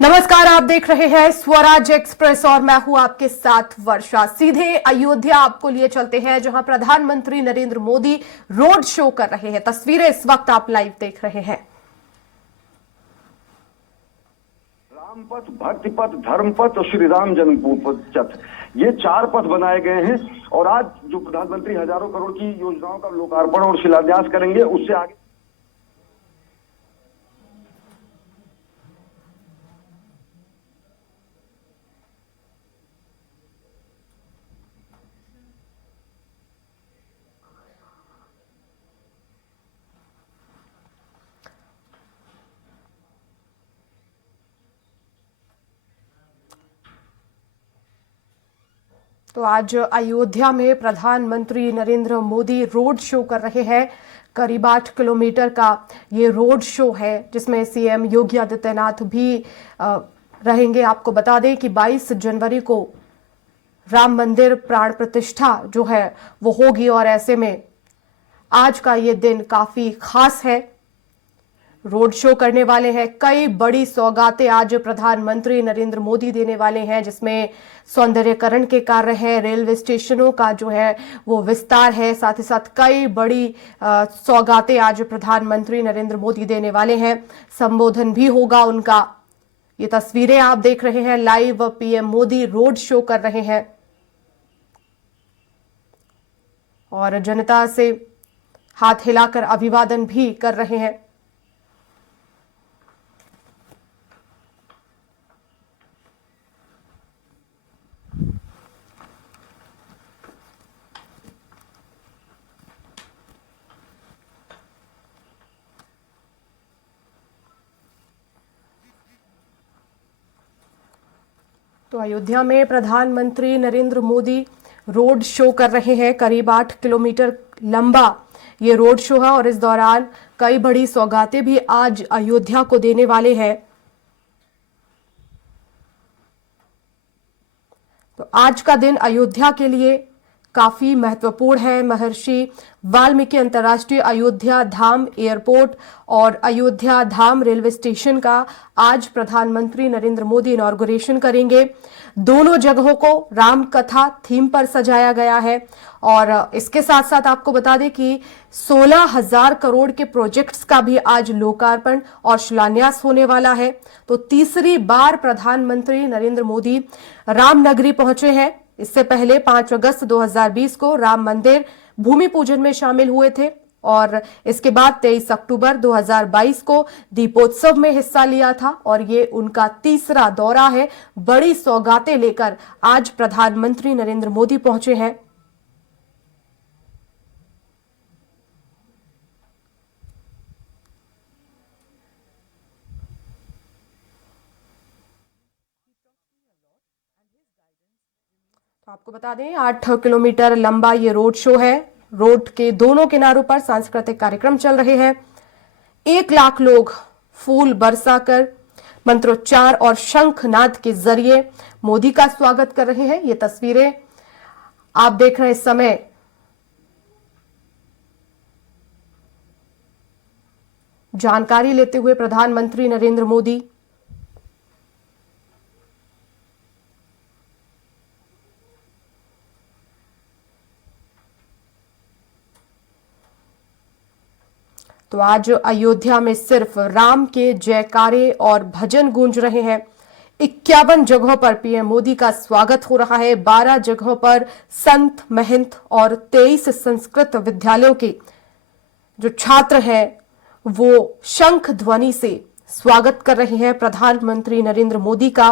नमस्कार, आप देख रहे हैं स्वराज एक्सप्रेस और मैं हूं आपके साथ वर्षा। सीधे अयोध्या आपको लिए चलते हैं जहां प्रधानमंत्री नरेंद्र मोदी रोड शो कर रहे हैं। तस्वीरें इस वक्त आप लाइव देख रहे हैं। राम पथ, भक्ति पथ, धर्म पथ और श्री राम जन्म पथ, ये 4 पथ बनाए गए हैं। और आज जो प्रधानमंत्री हजारों करोड़ की योजनाओं का लोकार्पण और शिलान्यास करेंगे, उससे आगे तो आज अयोध्या में प्रधानमंत्री नरेंद्र मोदी रोड शो कर रहे हैं। करीब 8 किलोमीटर का ये रोड शो है जिसमें सीएम योगी आदित्यनाथ भी रहेंगे। आपको बता दें कि 22 जनवरी को राम मंदिर प्राण प्रतिष्ठा जो है वो होगी और ऐसे में आज का ये दिन काफी खास है। रोड शो करने वाले हैं। कई बड़ी सौगातें आज प्रधानमंत्री नरेंद्र मोदी देने वाले हैं, जिसमें सौंदर्यकरण के कार्य है, रेलवे स्टेशनों का जो है वो विस्तार है, साथ ही साथ कई बड़ी सौगातें आज प्रधानमंत्री नरेंद्र मोदी देने वाले हैं। संबोधन भी होगा उनका। ये तस्वीरें आप देख रहे हैं live. PM Modi road show कर रहे हैं और जनता से हाथ हिलाकर अभिवादन भी कर रहे हैं। तो अयोध्या में प्रधानमंत्री नरेंद्र मोदी रोड शो कर रहे हैं। करीब 8 किलोमीटर लंबा ये रोड शो है और इस दौरान कई बड़ी सौगातें भी आज अयोध्या को देने वाले हैं। तो आज का दिन अयोध्या के लिए काफी महत्वपूर्ण है। महर्षि वाल्मीकि अंतर्राष्ट्रीय अयोध्या धाम एयरपोर्ट और अयोध्या धाम रेलवे स्टेशन का आज प्रधानमंत्री नरेंद्र मोदी इनॉग्रेशन करेंगे। दोनों जगहों को राम कथा थीम पर सजाया गया है और इसके साथ साथ आपको बता दें कि 16,000 करोड़ के प्रोजेक्ट्स का भी आज लोकार्पण और शिलान्यास होने वाला है। तो तीसरी बार प्रधानमंत्री नरेंद्र मोदी रामनगरी पहुंचे हैं। इससे पहले 5 अगस्त 2020 को राम मंदिर भूमि पूजन में शामिल हुए थे और इसके बाद 23 अक्टूबर 2022 को दीपोत्सव में हिस्सा लिया था और ये उनका तीसरा दौरा है। बड़ी सौगातें लेकर आज प्रधानमंत्री नरेंद्र मोदी पहुंचे हैं। तो आपको बता दें 8 किलोमीटर लंबा ये रोड शो है। रोड के दोनों किनारों पर सांस्कृतिक कार्यक्रम चल रहे हैं। 1 लाख लोग फूल बरसाकर मंत्रोच्चार और शंखनाद के जरिए मोदी का स्वागत कर रहे हैं। ये तस्वीरें आप देख रहे हैं इस समय। जानकारी लेते हुए प्रधानमंत्री नरेंद्र मोदी तो आज अयोध्या में सिर्फ राम के जयकारे और भजन गूंज रहे हैं। 51 जगहों पर पीएम मोदी का स्वागत हो रहा है। 12 जगहों पर संत महंत और 23 संस्कृत विद्यालयों के जो छात्र हैं वो शंख ध्वनि से स्वागत कर रहे हैं प्रधानमंत्री नरेंद्र मोदी का।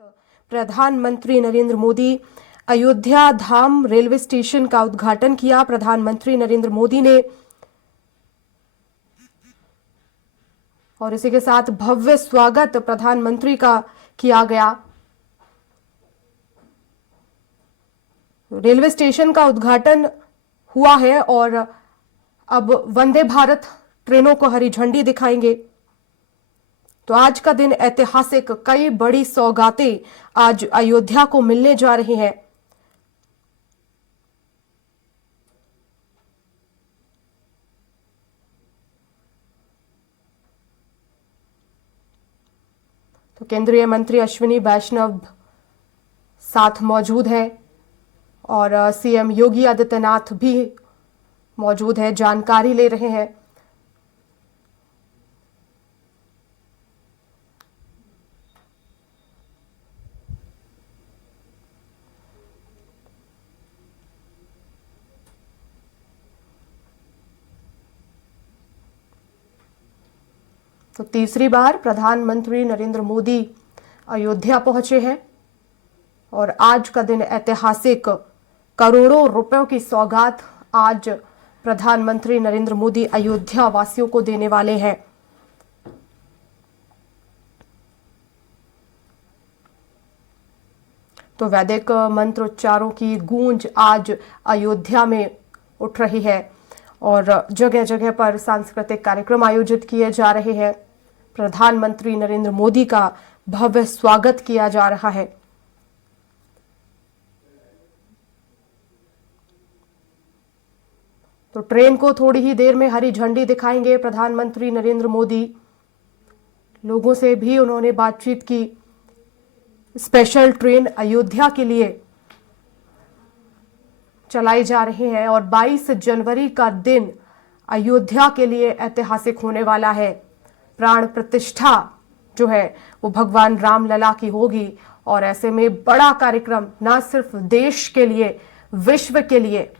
प्रधानमंत्री नरेंद्र मोदी अयोध्या धाम रेलवे स्टेशन का उद्घाटन किया। प्रधानमंत्री नरेंद्र मोदी ने और इसी के साथ भव्य स्वागत प्रधानमंत्री का किया गया। रेलवे स्टेशन का उद्घाटन हुआ है और अब वंदे भारत ट्रेनों को हरी झंडी दिखाएंगे। तो आज का दिन ऐतिहासिक, कई बड़ी सौगातें आज अयोध्या को मिलने जा रही हैं। तो केंद्रीय मंत्री अश्विनी वैष्णव साथ मौजूद हैं और सीएम योगी आदित्यनाथ भी मौजूद है, जानकारी ले रहे हैं। तो तीसरी बार प्रधानमंत्री नरेंद्र मोदी अयोध्या पहुंचे हैं और आज का दिन ऐतिहासिक, करोड़ों रुपयों की सौगात आज प्रधानमंत्री नरेंद्र मोदी अयोध्या वासियों को देने वाले हैं। तो वैदिक मंत्रोच्चारों की गूंज आज अयोध्या में उठ रही है और जगह जगह पर सांस्कृतिक कार्यक्रम आयोजित किए जा रहे हैं। प्रधानमंत्री नरेंद्र मोदी का भव्य स्वागत किया जा रहा है। तो ट्रेन को थोड़ी ही देर में हरी झंडी दिखाएंगे प्रधानमंत्री नरेंद्र मोदी। लोगों से भी उन्होंने बातचीत की। स्पेशल ट्रेन अयोध्या के लिए चलाई जा रही है और 22 जनवरी का दिन अयोध्या के लिए ऐतिहासिक होने वाला है। प्राण प्रतिष्ठा जो है वो भगवान रामलला की होगी और ऐसे में बड़ा कार्यक्रम न सिर्फ देश के लिए, विश्व के लिए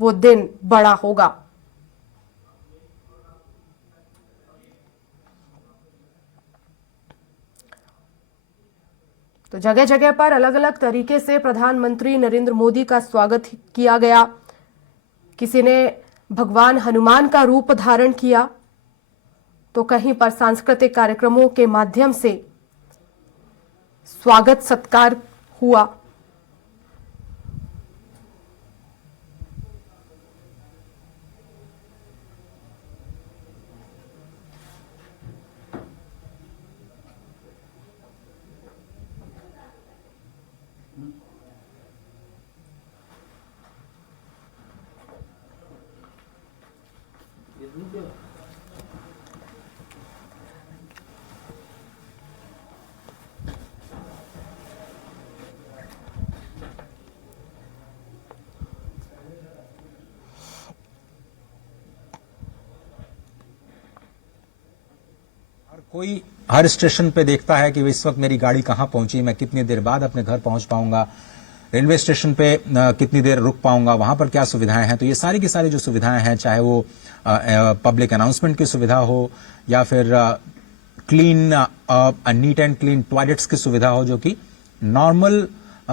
वो दिन बड़ा होगा। तो जगह जगह पर अलग अलग तरीके से प्रधानमंत्री नरेंद्र मोदी का स्वागत किया गया। किसी ने भगवान हनुमान का रूप धारण किया, तो कहीं पर सांस्कृतिक कार्यक्रमों के माध्यम से स्वागत सत्कार हुआ। कोई हर स्टेशन पे देखता है कि इस वक्त मेरी गाड़ी कहां पहुंची, मैं कितनी देर बाद अपने घर पहुंच पाऊंगा, रेलवे स्टेशन पे कितनी देर रुक पाऊंगा, वहां पर क्या सुविधाएं हैं। तो ये सारी की सारी जो सुविधाएं हैं, चाहे वो पब्लिक अनाउंसमेंट की सुविधा हो या फिर clean neat and clean toilets की सुविधा हो, जो कि नॉर्मल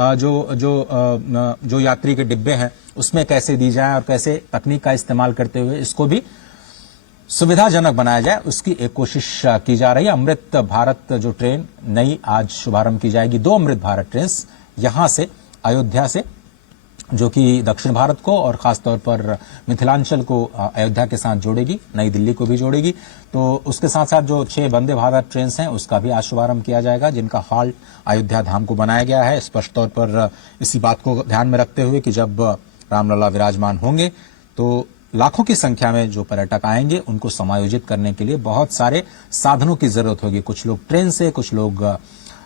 जो यात्री के डिब्बे हैं उसमें कैसे दी जाए और कैसे तकनीक का इस्तेमाल करते हुए इसको भी सुविधाजनक बनाया जाए, उसकी एक कोशिश की जा रही है। अमृत भारत जो ट्रेन नई आज शुभारंभ की जाएगी, 2 अमृत भारत ट्रेन यहां से अयोध्या से, जो कि दक्षिण भारत को और खासतौर पर मिथिलांचल को अयोध्या के साथ जोड़ेगी, नई दिल्ली को भी जोड़ेगी। तो उसके साथ साथ जो 6 वंदे भारत ट्रेन हैं उसका भी आज शुभारंभ किया जाएगा, जिनका हॉल्ट अयोध्या धाम को बनाया गया है, स्पष्ट तौर पर इसी बात को ध्यान में रखते हुए कि जब रामलला विराजमान होंगे तो लाखों की संख्या में जो पर्यटक आएंगे उनको समायोजित करने के लिए बहुत सारे साधनों की जरूरत होगी। कुछ लोग ट्रेन से, कुछ लोग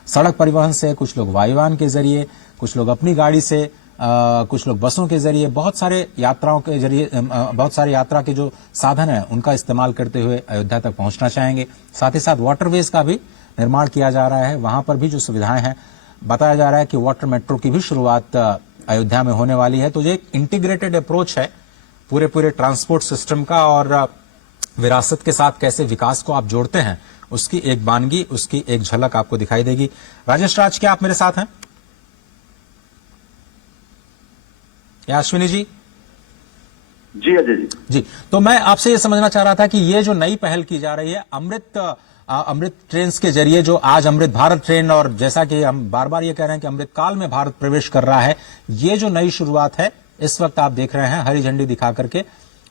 सड़क परिवहन से, कुछ लोग वायुयान के जरिए, कुछ लोग अपनी गाड़ी से, कुछ लोग बसों के जरिए, बहुत सारे यात्राओं के जरिए, बहुत सारे यात्रा के जो साधन है उनका इस्तेमाल करते हुए अयोध्या तक पहुंचना चाहेंगे। साथ ही साथ वाटरवेज का भी निर्माण किया जा रहा है, वहां पर भी जो सुविधाएं हैं, बताया जा रहा है कि वाटर मेट्रो की भी शुरुआत अयोध्या में होने वाली है। तो ये एक इंटीग्रेटेड अप्रोच है पूरे ट्रांसपोर्ट सिस्टम का और विरासत के साथ कैसे विकास को आप जोड़ते हैं, उसकी एक वानगी, उसकी एक झलक आपको दिखाई देगी। राजेश राज, क्या आप मेरे साथ हैं? या अश्विनी जी? जी अजय जी। जी, तो मैं आपसे ये समझना चाह रहा था कि ये जो नई पहल की जा रही है अमृत ट्रेन के जरिए, जो आज अमृत भारत ट्रेन, और जैसा कि हम बार बार ये कह रहे हैं कि अमृत काल में भारत प्रवेश कर रहा है, ये जो नई शुरुआत है, इस वक्त आप देख रहे हैं हरी झंडी दिखा करके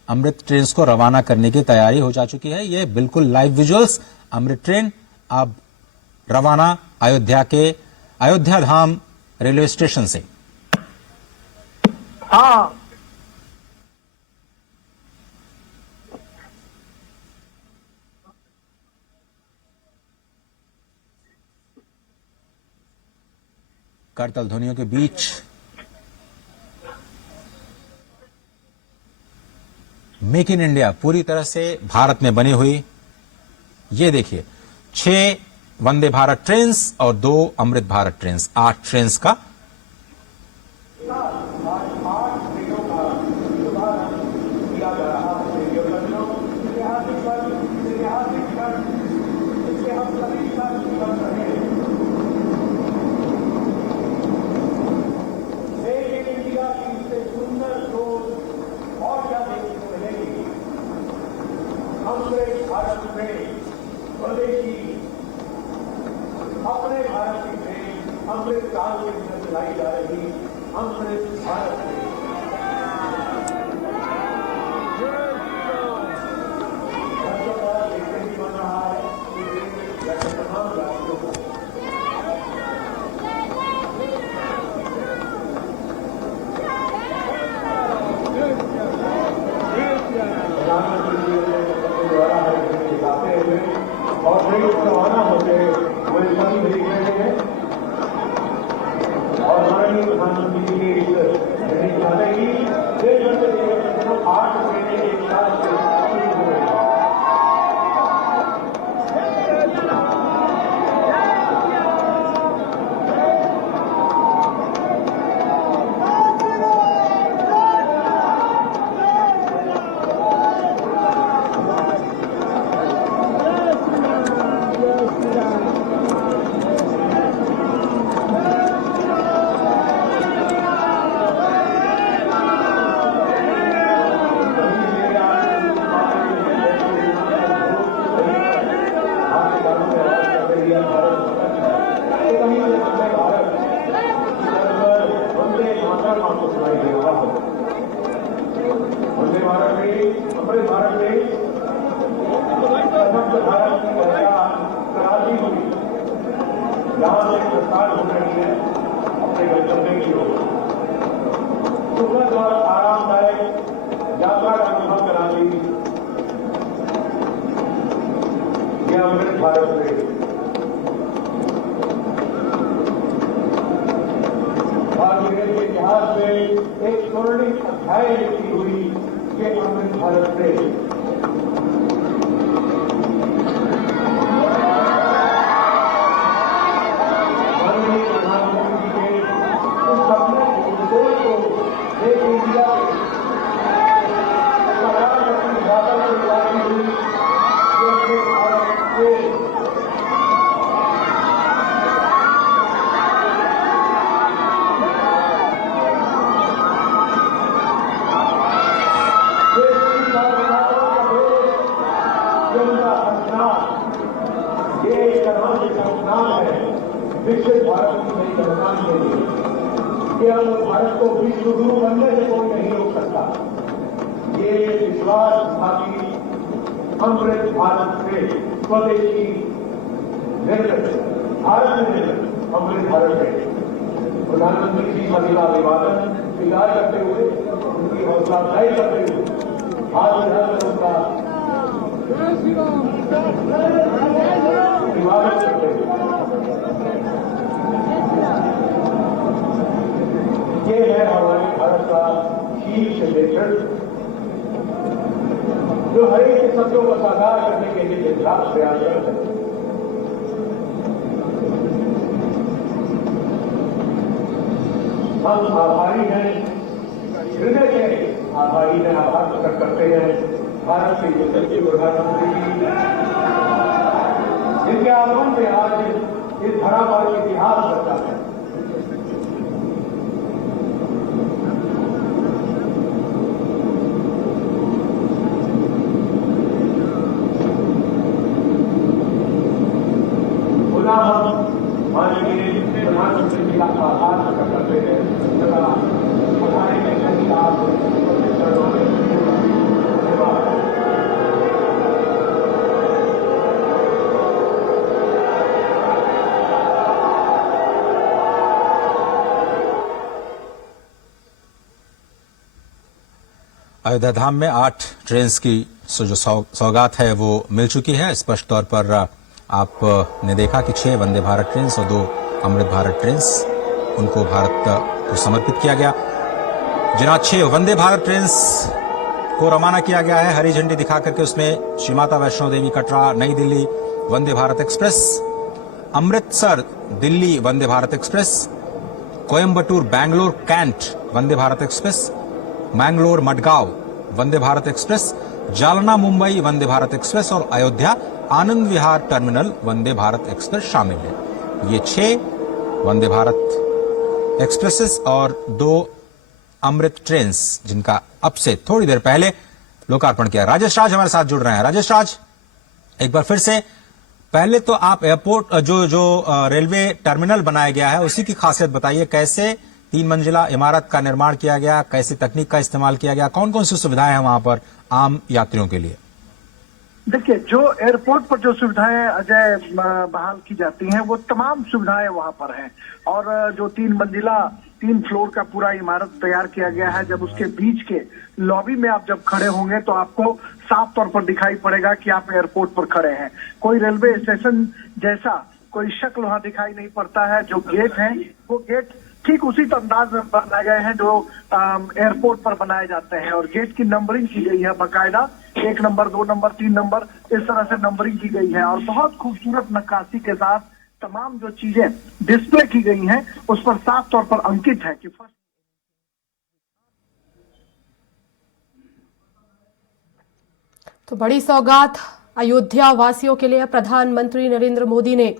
अमृत ट्रेन को रवाना करने की तैयारी हो जा चुकी है। ये बिल्कुल लाइव विजुअल्स, अमृत ट्रेन अब रवाना अयोध्या धाम रेलवे स्टेशन से। हाँ, करतल ध्वनियों के बीच मेक इन इंडिया पूरी तरह से भारत में बनी हुई, ये देखिए 6 वंदे भारत ट्रेन्स और 2 अमृत भारत ट्रेन्स, 8 ट्रेन्स का अपने भारत की ट्रेन अमृत काल के अंदर चलाई जा रही अमृत भारत ट्रेन। बन रहा है तमाम राज्यों को प्रधानमंत्री जी ने द्वारा दिखाते हुए और ट्रेन रवाना होते हुए सभी देख रहे हैं और माननीय प्रधानमंत्री जी के निदेशालय की देश में 8 ट्रेनें एक साथ शुरू हो रही है। वंदे भारत में अमृत भारत में समग्र भारत की पहचान क्रांति हुई, जहां से प्रस्थान हो रही है अपने गंतव्य की ओर। सुखद और आरामदायक यात्रा का अनुभव कराती यह अमृत भारत में भारतीय रेल के इतिहास में एक स्वर्णिम अध्याय लिखी हुई ये अमृत भारत ट्रेन। माननीय प्रधानमंत्री जी के उस सपने को, सोच को देश इंडिया सरकार अपनी भाषा से उतारी हुई ये अमृत भारत ट्रेन विकसित भारत की नई पहचान के लिए कि हम भारत को विश्व गुरु बनने से कोई नहीं रोक सकता। ये विश्वास भावी अमृत भारत से स्वदेशी निर्मित भारत में निर्मित अमृत भारत है। प्रधानमंत्री जी महिला अभिवादन स्वीकार करते हुए उनकी हौसला अफजाई करते हुए आज उनका अभिवादन करते हुए ये है हमारे भारत का शीर्ष नेतृत्व जो हर एक के सपनों को साकार करने के लिए दिन रात प्रयासरत है। हम आभारी हैं, हृदय के आभारी हैं, आभार प्रकट करते हैं भारत के यशस्वी प्रधानमंत्री जी, जिनके आगमन से आज इस धरा पर इतिहास बचा है। पुनः हम माननीय प्रधानमंत्री जी का आभार प्रकट करते हैं तथा पधारे में कहीं आप चरणों में धन्यवाद। अयोध्या धाम में 8 ट्रेन की जो सौगात है वो मिल चुकी है। स्पष्ट तौर पर आपने देखा कि 6 वंदे भारत ट्रेन और 2 अमृत भारत ट्रेन उनको भारत को समर्पित किया गया। जिन 6 वंदे भारत ट्रेन को रवाना किया गया है हरी झंडी दिखा करके, उसमें श्री माता वैष्णो देवी कटरा नई Delhi Vande Bharat express, Amritsar Delhi Vande Bharat express, Coimbatore Bangalore cantt Vande Bharat express, Mangalore Madgaon Vande Bharat express, Jalna Mumbai Vande Bharat express और अयोध्या आनंद विहार टर्मिनल वंदे भारत एक्सप्रेस शामिल है। ये 6 वंदे भारत एक्सप्रेसेस और 2 अमृत ट्रेन जिनका अब से थोड़ी देर पहले लोकार्पण किया। राजेश राज हमारे साथ जुड़ रहे हैं। राजेश राज, एक बार फिर से पहले तो आप एयरपोर्ट जो रेलवे टर्मिनल बनाया गया है उसी की खासियत बताइए। कैसे 3 मंजिला इमारत का निर्माण किया गया, कैसे तकनीक का इस्तेमाल किया गया, कौन कौन सी सुविधाएं हैं वहां पर आम यात्रियों के लिए? देखिए, जो एयरपोर्ट पर जो सुविधाएं अजय बहाल की जाती हैं वो तमाम सुविधाएं वहां पर हैं। और जो 3 मंजिला 3 फ्लोर का पूरा इमारत तैयार किया गया है, जब उसके बीच के लॉबी में आप जब खड़े होंगे तो आपको साफ तौर पर दिखाई पड़ेगा कि आप एयरपोर्ट पर खड़े हैं। कोई रेलवे स्टेशन जैसा कोई शक्ल वहां दिखाई नहीं पड़ता है। जो गेट है वो गेट ठीक उसी अंदाज में बनाए गए हैं जो एयरपोर्ट पर बनाए जाते हैं। और गेट की नंबरिंग की गई है बाकायदा, 1 नंबर 2 नंबर 3 नंबर इस तरह से नंबरिंग की गई है। और बहुत खूबसूरत नक्काशी के साथ तमाम जो चीजें डिस्प्ले की गई हैं उस पर साफ तौर पर अंकित है कि फर्स्ट। तो बड़ी सौगात अयोध्या वासियों के लिए प्रधानमंत्री नरेंद्र मोदी ने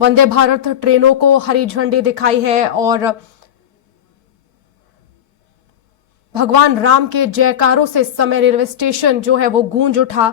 वंदे भारत ट्रेनों को हरी झंडी दिखाई है और भगवान राम के जयकारों से इस समय रेलवे स्टेशन जो है वो गूंज उठा।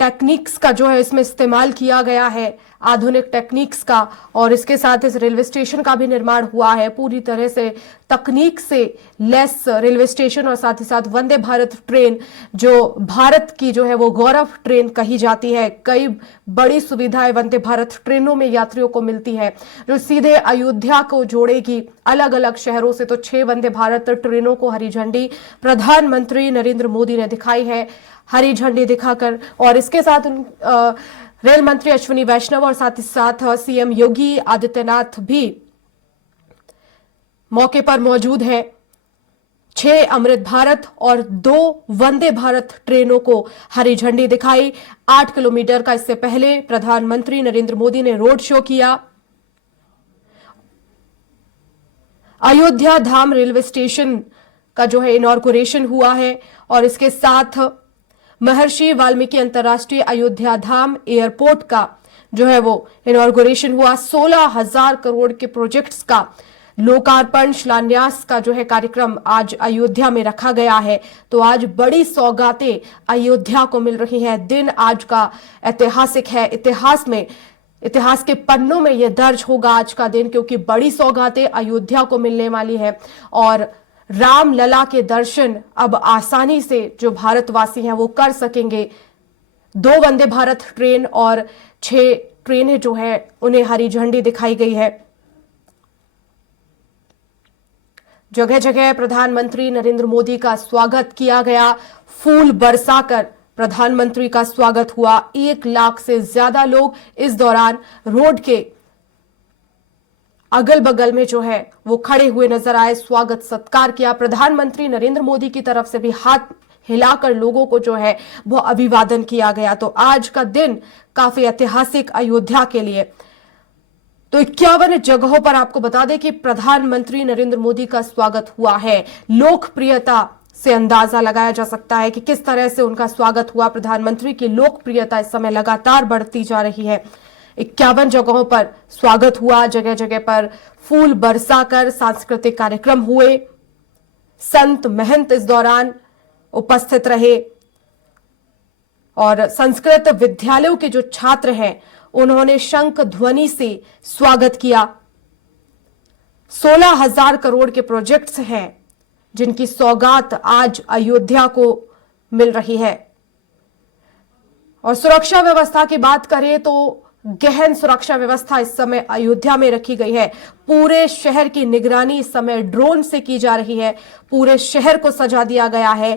टेक्निक्स का जो है इसमें इस्तेमाल किया गया है, आधुनिक टेक्निक्स का, और इसके साथ इस रेलवे स्टेशन का भी निर्माण हुआ है। पूरी तरह से तकनीक से लेस रेलवे स्टेशन और साथ ही साथ वंदे भारत ट्रेन जो भारत की जो है वो गौरव ट्रेन कही जाती है। कई बड़ी सुविधाएं वंदे भारत ट्रेनों में यात्रियों को मिलती है जो सीधे अयोध्या को जोड़ेगी अलग अलग शहरों से। तो 6 वंदे भारत ट्रेनों को हरी झंडी प्रधानमंत्री नरेंद्र मोदी ने दिखाई है, हरी झंडी दिखाकर। और इसके साथ रेल मंत्री अश्विनी वैष्णव और साथ ही साथ सीएम योगी आदित्यनाथ भी मौके पर मौजूद है। 6 अमृत भारत और 2 वंदे भारत ट्रेनों को हरी झंडी दिखाई। 8 किलोमीटर का इससे पहले प्रधानमंत्री नरेंद्र मोदी ने रोड शो किया। अयोध्या धाम रेलवे स्टेशन का जो है इनॉग्रेशन हुआ है और इसके साथ महर्षि वाल्मीकि अंतर्राष्ट्रीय अयोध्या धाम एयरपोर्ट का जो है वो इनॉग्रेशन हुआ। 16,000 करोड़ के प्रोजेक्ट्स का लोकार्पण शिलान्यास का जो है कार्यक्रम आज अयोध्या में रखा गया है। तो आज बड़ी सौगातें अयोध्या को मिल रही हैं। दिन आज का ऐतिहासिक है, इतिहास के पन्नों में यह दर्ज होगा आज का दिन, क्योंकि बड़ी सौगातें अयोध्या को मिलने वाली है और राम लला के दर्शन अब आसानी से जो भारतवासी हैं वो कर सकेंगे। 2 वंदे भारत ट्रेन और 6 ट्रेनें जो है उन्हें हरी झंडी दिखाई गई है। जगह जगह प्रधानमंत्री नरेंद्र मोदी का स्वागत किया गया, फूल बरसाकर प्रधानमंत्री का स्वागत हुआ। 1 लाख से ज्यादा लोग इस दौरान रोड के अगल बगल में जो है वो खड़े हुए नजर आए, स्वागत सत्कार किया। प्रधानमंत्री नरेंद्र मोदी की तरफ से भी हाथ हिलाकर लोगों को जो है वो अभिवादन किया गया। तो आज का दिन काफी ऐतिहासिक अयोध्या के लिए। तो 51 जगहों पर आपको बता दें कि प्रधानमंत्री नरेंद्र मोदी का स्वागत हुआ है। लोकप्रियता से अंदाजा लगाया जा सकता है कि किस तरह से उनका स्वागत हुआ। प्रधानमंत्री की लोकप्रियता इस समय लगातार बढ़ती जा रही है। 51 जगहों पर स्वागत हुआ, जगह जगह पर फूल बरसाकर सांस्कृतिक कार्यक्रम हुए। संत महंत इस दौरान उपस्थित रहे और संस्कृत विद्यालयों के जो छात्र हैं उन्होंने शंख ध्वनि से स्वागत किया। 16,000 करोड़ के प्रोजेक्ट्स हैं जिनकी सौगात आज अयोध्या को मिल रही है। और सुरक्षा व्यवस्था की बात करें तो गहन सुरक्षा व्यवस्था इस समय अयोध्या में रखी गई है। पूरे शहर की निगरानी इस समय ड्रोन से की जा रही है। पूरे शहर को सजा दिया गया है।